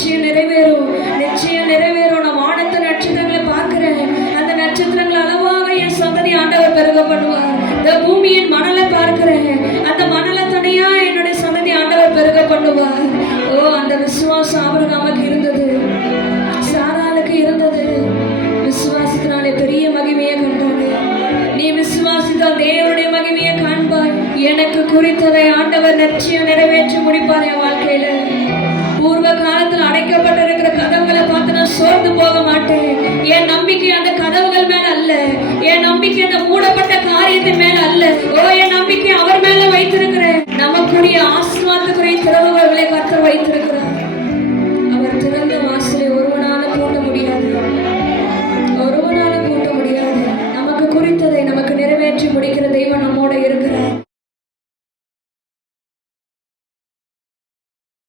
நிச்சயம் நிறைவேறும், நிச்சயம் நிறைவேறும். நான் வானத்து நட்சத்திரங்களை பார்க்கிறேன். அந்த நட்சத்திரங்கள் அளவாக என் சந்ததி ஆண்டவர் பெருக பண்ணுவார். இந்த பூமியின் மணலை பார்க்கிறேன். அந்த மணலை தனியா என்னுடைய சந்ததி ஆண்டவர் பெருக பண்ணுவார். ஓ, அந்த விசுவாசம் ஆபிரகாமுக்கு இருந்தது, சாராளுக்கு இருந்தது. விசுவாசத்தினாலே பெரிய மகிமையை கண்டாங்க. நீ விசுவாசித்தால் தேவனுடைய மகிமையை காண்பாய். எனக்கு குறித்ததை ஆண்டவர் நிச்சயம் நிறைவேற்றி முடிப்பார் என் வாழ்க்கையில. பூர்வ காலத்தில் அடைக்கப்பட்டிருக்கிற கதவுகளை பார்த்து நான் சோர்ந்து போக மாட்டேன். என் நம்பிக்கை அந்த கதவுகள் மேல அல்ல, என் நம்பிக்கை அந்த மூடப்பட்ட காரியத்தின் மேல அல்ல. ஓ, என் நம்பிக்கை அவர் மேல வைத்திருக்கிறேன். நமக்குரிய ஆசீர்வாதத்துக்குரிய திறவுகளை கர்த்தர் வைத்திருக்கிறார்.